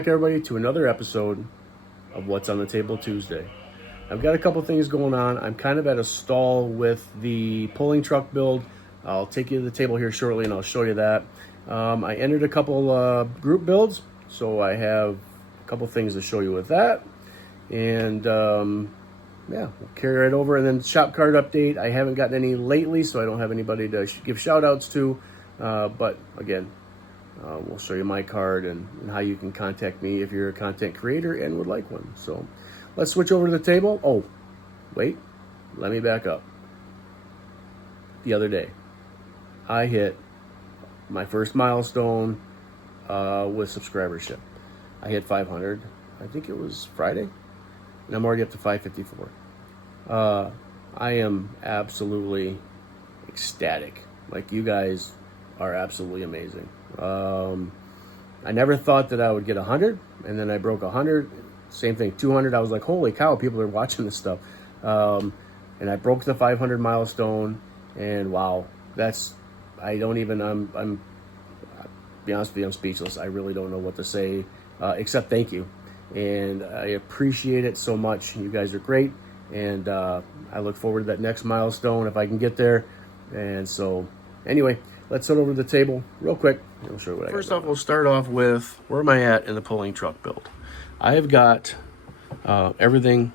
back, everybody, to another episode of What's on the Table Tuesday. I've got a couple things going on. I'm kind of at a stall with the pulling truck build. I'll take you to the table here shortly and I'll show you that. I entered a couple group builds, so I have a couple things to show you with that. And yeah, we'll carry right over. And then shop card update. I haven't gotten any lately, so I don't have anybody to give shout outs to. But again, we'll show you my card and how you can contact me if you're a content creator and would like one. So let's switch over to the table. Oh, wait, let me back up. The other day, I hit my first milestone with subscribership. I hit 500. I think it was Friday, and I'm already up to 554. I am absolutely ecstatic. Like, you guys are absolutely amazing. I never thought that I would get 100, and then I broke 100. Same thing, 200. I was like, holy cow, people are watching this stuff. And I broke the 500 milestone, and wow, I'm be honest with you, I'm speechless. I really don't know what to say, except thank you. And I appreciate it so much. You guys are great. And I look forward to that next milestone if I can get there. And so anyway, let's head over to the table real quick. I'll show you what I got. First off, we'll start off with where am I at in the pulling truck build. I have got everything.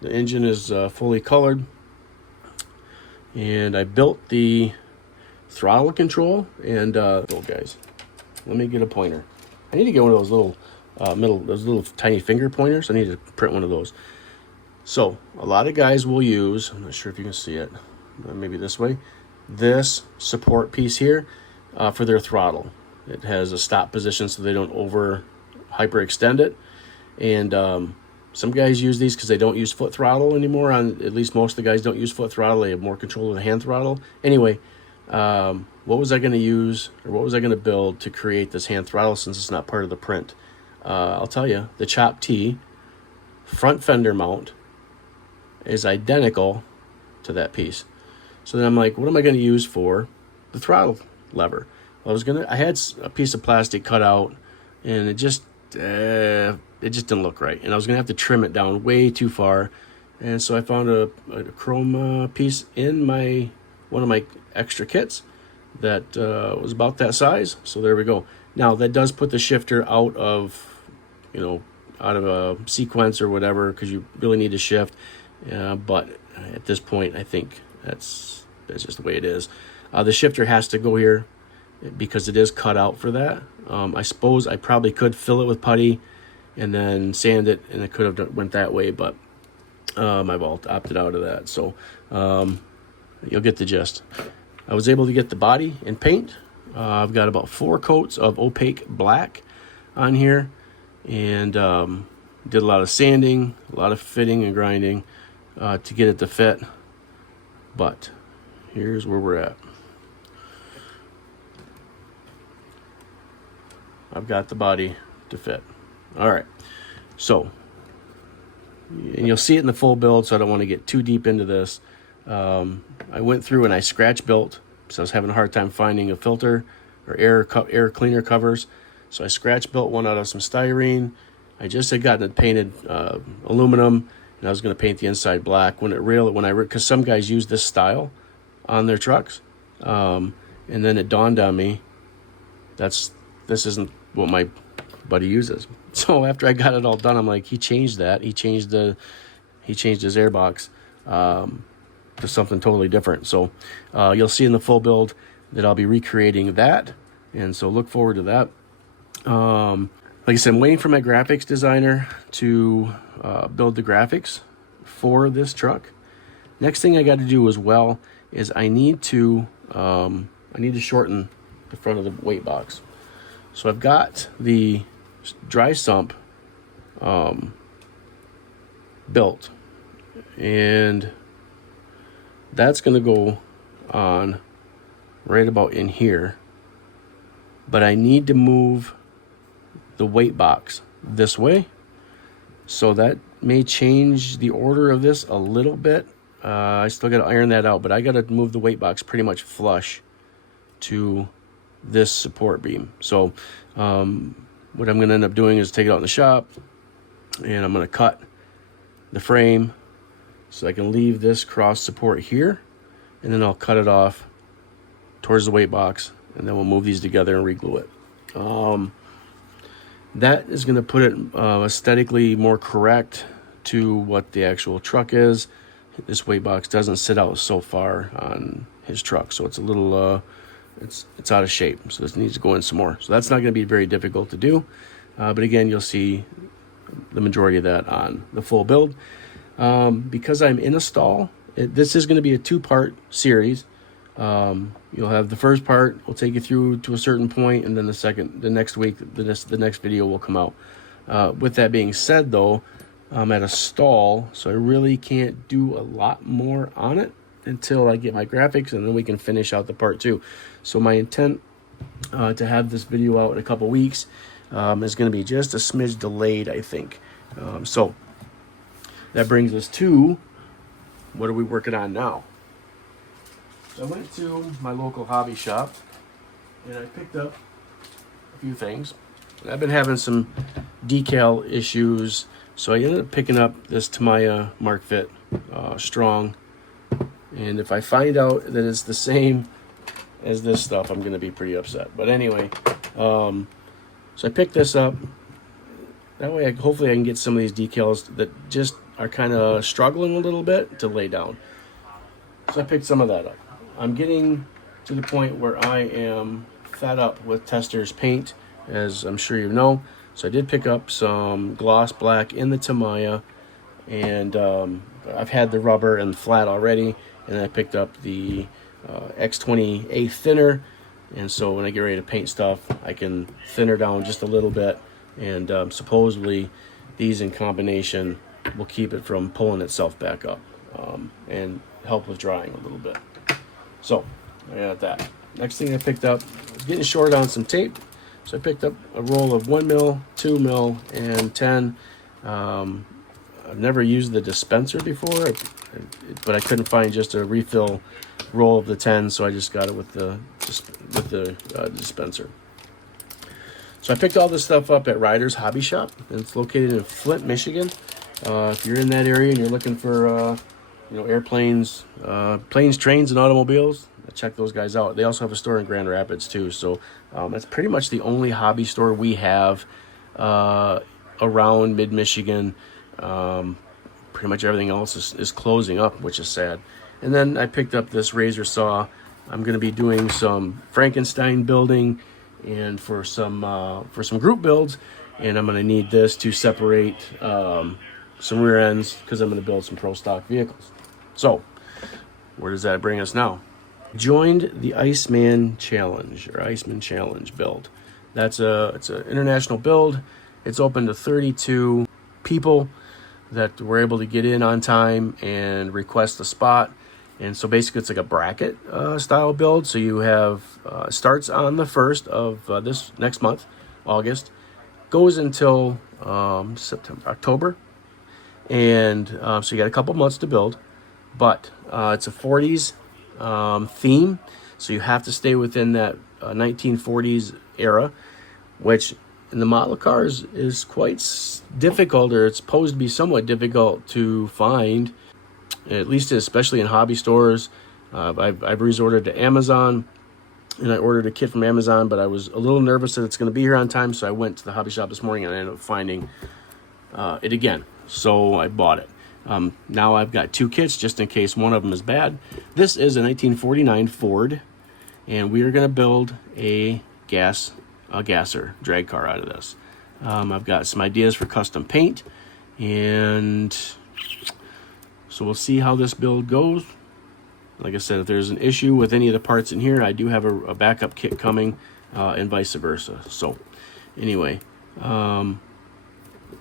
The engine is fully colored. And I built the throttle control and guys, let me get a pointer. I need to get one of those little those little tiny finger pointers. I need to print one of those. So a lot of guys will use, I'm not sure if you can see it, maybe this way, this support piece here for their throttle. It has a stop position so they don't hyperextend it. And some guys use these because they don't use foot throttle anymore. At least most of the guys don't use foot throttle. They have more control of the hand throttle. Anyway, what was I going to use, or what was I going to build to create this hand throttle since it's not part of the print? I'll tell you, the Chop T front fender mount is identical to that piece. So then I'm like, what am I going to use for the throttle lever? Well, I had a piece of plastic cut out, and it just didn't look right, and I was going to have to trim it down way too far. And so I found a chrome piece in one of my extra kits that was about that size. So there we go. Now that does put the shifter out of a sequence or whatever, because you really need to shift. But at this point, I think that's just the way it is. The shifter has to go here because it is cut out for that. I suppose I probably could fill it with putty and then sand it, and it could have went that way, but I've opted out of that. So you'll get the gist. I was able to get the body and paint. I've got about 4 coats of opaque black on here, and did a lot of sanding, a lot of fitting and grinding to get it to fit. But here's where we're at. I've got the body to fit. All right, so, and you'll see it in the full build, so I don't want to get too deep into this. I went through and I scratch built, so I was having a hard time finding a filter or air cleaner covers. So I scratch built one out of some styrene. I just had gotten it painted aluminum, and I was going to paint the inside black. Because some guys use this style on their trucks, and then it dawned on me this isn't what my buddy uses. So after I got it all done, I'm like, he changed that. He changed his airbox to something totally different. So you'll see in the full build that I'll be recreating that, and so look forward to that. Like I said, I'm waiting for my graphics designer to build the graphics for this truck. Next thing I got to do as well is I need to shorten the front of the weight box. So I've got the dry sump built, and that's going to go on right about in here, but I need to move the weight box this way, so that may change the order of this a little bit. I still got to iron that out, but I got to move the weight box pretty much flush to this support beam. So what I'm going to end up doing is take it out in the shop, and I'm going to cut the frame so I can leave this cross support here, and then I'll cut it off towards the weight box, and then we'll move these together and reglue it. That is going to put it aesthetically more correct to what the actual truck is. This weight box doesn't sit out so far on his truck, so it's a little it's out of shape, so this needs to go in some more. So that's not going to be very difficult to do, but again, you'll see the majority of that on the full build. Because I'm in a stall, this is going to be a 2-part series. You'll have the first part, we'll take you through to a certain point, and then the next week, the next video will come out. With that being said, though, I'm at a stall, so I really can't do a lot more on it until I get my graphics, and then we can finish out the part 2. So my intent to have this video out in a couple weeks is going to be just a smidge delayed, I think. So that brings us to, what are we working on now? So I went to my local hobby shop, and I picked up a few things. And I've been having some decal issues, so I ended up picking up this Tamiya Mark Fit Strong. And if I find out that it's the same as this stuff, I'm going to be pretty upset. But anyway, so I picked this up. That way, hopefully I can get some of these decals that just are kind of struggling a little bit to lay down. So I picked some of that up. I'm getting to the point where I am fed up with Testors paint, as I'm sure you know. So I did pick up some gloss black in the Tamiya, and I've had the rubber and flat already, and I picked up the X20A thinner, and so when I get ready to paint stuff, I can thinner down just a little bit, and supposedly these in combination will keep it from pulling itself back up and help with drying a little bit. So I got that. Next thing I picked up, I was getting short on some tape, so I picked up a roll of 1 mil, 2 mil, and 10. I've never used the dispenser before, but I couldn't find just a refill roll of the 10, so I just got it with the dispenser. So I picked all this stuff up at Ryder's Hobby Shop, and it's located in Flint, Michigan. If you're in that area and you're looking for airplanes, planes, trains, and automobiles, check those guys out. They also have a store in Grand Rapids too. So that's pretty much the only hobby store we have around mid-Michigan. Pretty much everything else is closing up, which is sad. And then I picked up this razor saw. I'm going to be doing some Frankenstein building, and for some group builds, and I'm going to need this to separate some rear ends, because I'm going to build some pro stock vehicles. So where does that bring us now? Joined the Iceman Challenge, or Iceman Challenge build. It's an international build. It's open to 32 people that were able to get in on time and request a spot. And so basically it's like a bracket style build. So you have starts on the 1st of this next month, August, goes until October. And so you got a couple months to build, but it's a 40s theme. So you have to stay within that 1940s era, which in the model cars is quite difficult, or it's supposed to be somewhat difficult to find, at least especially in hobby stores. I've resorted to Amazon, and I ordered a kit from Amazon, but I was a little nervous that it's going to be here on time, so I went to the hobby shop this morning and I ended up finding it again. So I bought it. Now I've got 2 kits just in case one of them is bad. This is a 1949 Ford, and we are going to build a gasser drag car out of this. I've got some ideas for custom paint, and so we'll see how this build goes. Like I said, if there's an issue with any of the parts in here, I do have a backup kit coming, and vice versa. So anyway,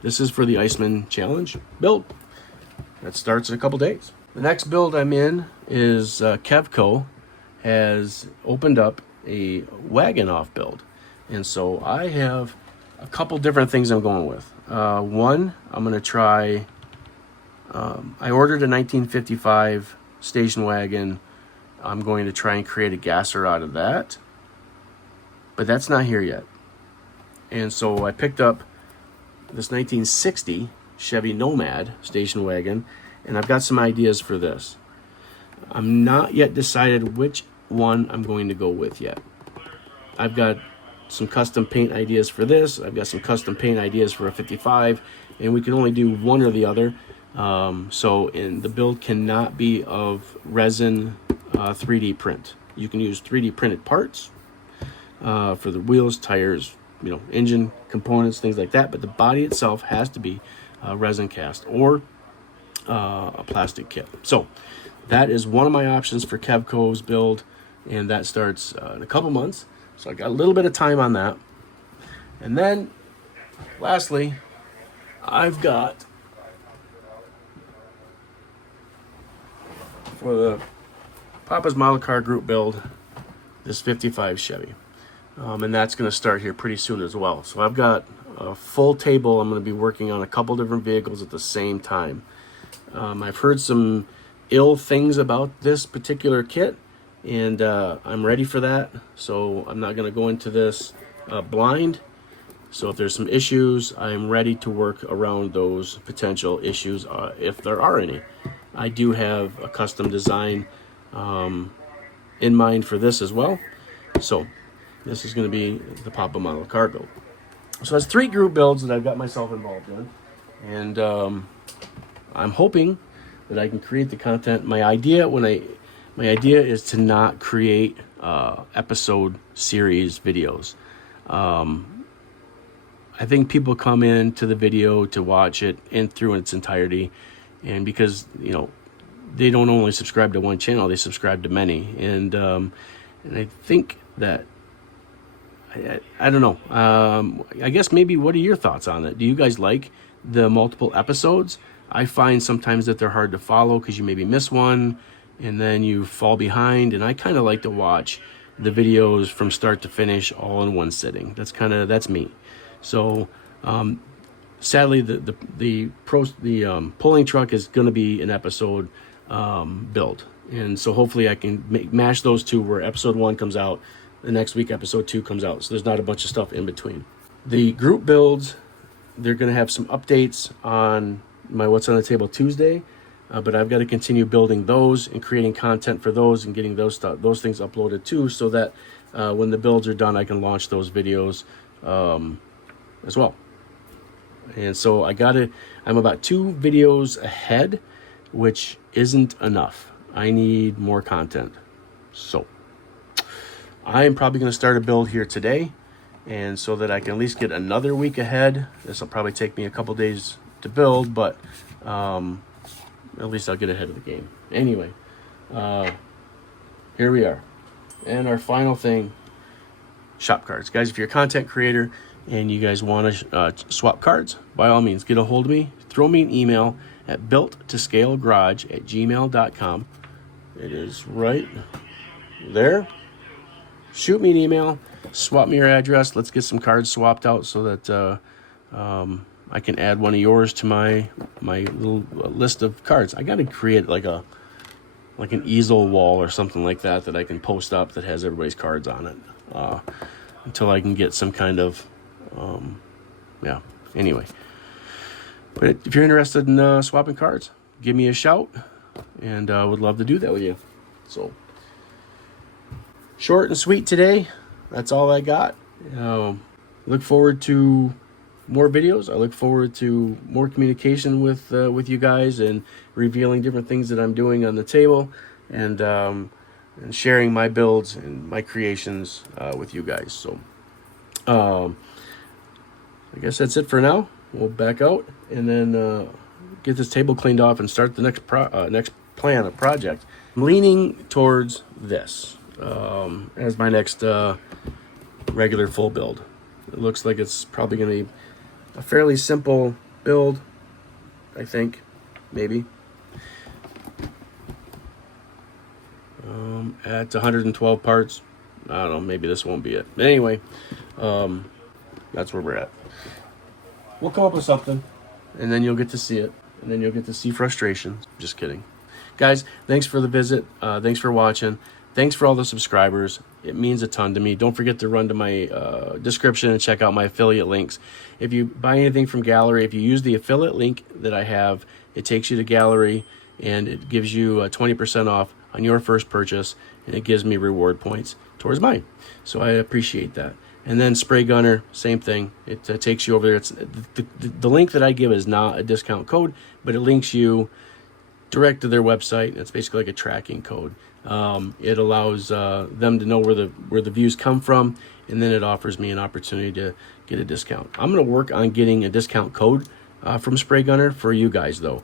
this is for the Iceman Challenge build. That starts in a couple days. The next build I'm in is Kevco has opened up a Wagon Off build. And so I have a couple different things I'm going with. One, I'm going to try, I ordered a 1955 station wagon. I'm going to try and create a gasser out of that. But that's not here yet. And so I picked up this 1960 Chevy Nomad station wagon, and I've got some ideas for this. I'm not yet decided which one I'm going to go with yet. I've got some custom paint ideas for this. I've got some custom paint ideas for a 55, and we can only do one or the other. And the build cannot be of resin 3D print. You can use 3D printed parts for the wheels, tires, engine components, things like that, but the body itself has to be resin cast or a plastic kit. So that is one of my options for Kevco's build, and that starts in a couple months. So I got a little bit of time on that. And then lastly, I've got for the Papa's Model Car Group build this 55 Chevy. And that's going to start here pretty soon as well. So I've got a full table. I'm going to be working on a couple different vehicles at the same time. I've heard some ill things about this particular kit, and I'm ready for that. So I'm not going to go into this blind. So if there's some issues, I'm ready to work around those potential issues if there are any. I do have a custom design in mind for this as well. So this is going to be the Papa Model Car build. So that's 3 group builds that I've got myself involved in. And I'm hoping that I can create the content. My idea is to not create episode series videos. I think people come into the video to watch it through its entirety. And because, they don't only subscribe to one channel, they subscribe to many. And I think that, I don't know. I guess maybe what are your thoughts on it? Do you guys like the multiple episodes? I find sometimes that they're hard to follow because you maybe miss one and then you fall behind. And I kind of like to watch the videos from start to finish all in one sitting. That's me. So sadly, the pulling truck is going to be an episode build. And so hopefully I can mash those two where episode 1 comes out. The next week, episode 2 comes out. So there's not a bunch of stuff in between. The group builds, they're going to have some updates on my What's on the Table Tuesday. But I've got to continue building those and creating content for those and getting those things uploaded too, so that when the builds are done, I can launch those videos as well. And so I'm about 2 videos ahead, which isn't enough. I need more content. So I am probably going to start a build here today, and so that I can at least get another week ahead. This will probably take me a couple days to build, but at least I'll get ahead of the game. Anyway, here we are. And our final thing, shop cards. Guys, if you're a content creator and you guys want to swap cards, by all means, get a hold of me. Throw me an email at builttoscalegarage@gmail.com. It is right there. Shoot me an email. Swap me your address. Let's get some cards swapped out so that I can add one of yours to my little list of cards. I got to create like an easel wall or something like that I can post up that has everybody's cards on it until I can get some kind of anyway. But if you're interested in swapping cards, give me a shout, and I would love to do that with you. So short and sweet today. That's all I got. Look forward to more videos. I look forward to more communication with you guys and revealing different things that I'm doing on the table, and sharing my builds and my creations with you guys. So I guess that's it for now. We'll back out and then get this table cleaned off and start the next plan of project. I'm leaning towards this as my next regular full build. It looks like it's probably going to be a fairly simple build, I think, maybe. At 112 parts, I don't know, maybe this won't be it. But anyway, that's where we're at. We'll come up with something, and then you'll get to see it, and then you'll get to see frustration. Just kidding. Guys, thanks for the visit. Thanks for watching. Thanks for all the subscribers. It means a ton to me. Don't forget to run to my description and check out my affiliate links. If you buy anything from Gallery, if you use the affiliate link that I have, it takes you to Gallery and it gives you 20% off on your first purchase, and it gives me reward points towards mine. So I appreciate that. And then Spray Gunner, same thing. It takes you over there. It's the link that I give is not a discount code, but it links you direct to their website. It's basically like a tracking code. It allows them to know where the views come from, and then it offers me an opportunity to get a discount. I'm going to work on getting a discount code from Spray Gunner for you guys though,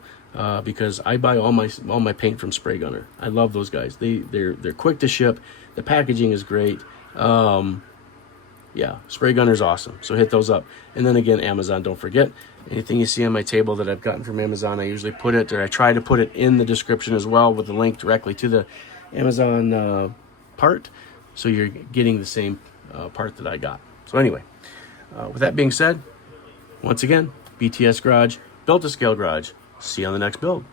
because I buy all my paint from Spray Gunner. I love those guys. They're quick to ship. The packaging is great. Yeah, Spray Gunner's awesome. So hit those up. And then again, Amazon, don't forget. Anything you see on my table that I've gotten from Amazon, I usually put it, or I try to put it in the description as well with the link directly to the Amazon part. So you're getting the same part that I got. So anyway, with that being said, once again, BTS Garage, built to scale garage. See you on the next build.